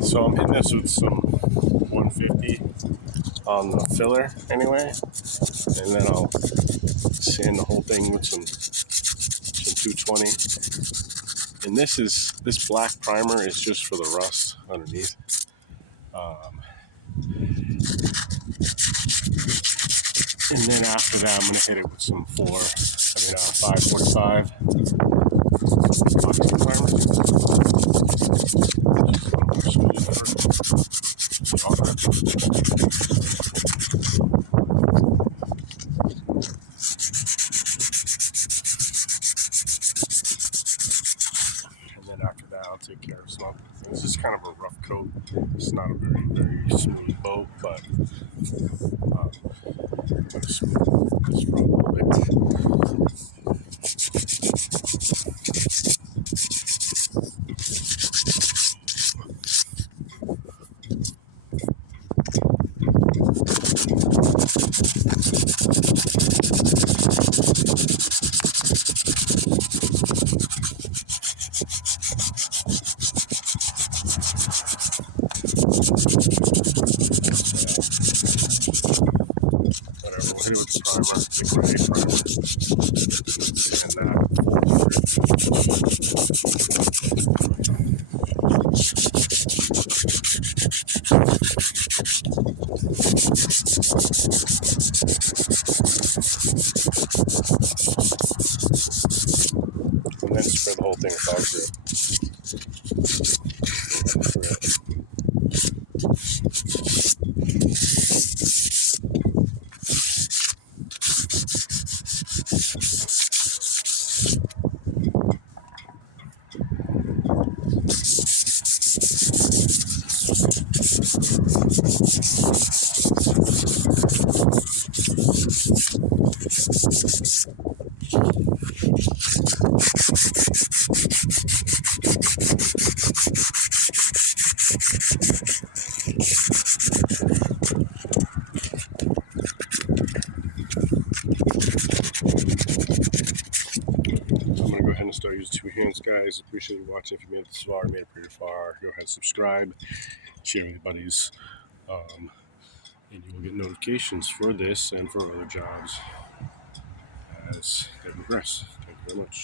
So I'm hitting this with some 150 on the filler anyway, and then I'll sand the whole thing with some 220. And this black primer is just for the rust underneath. And then after that, I'm gonna hit it with some 545 primer. And then after that, I'll take care of some. This is kind of a rough coat. It's not a very, very smooth boat, but I'm gonna smooth this for a little bit. Whatever, we'll hit it with the primer, the gray primer, and then spread the whole thing with awgrip. I'm going to go ahead and start using two hands, guys. Appreciate you watching. If you made it this far, made it pretty far, go ahead and subscribe, share with your buddies, and you will get notifications for this and for other jobs as they progress. Thank you very much.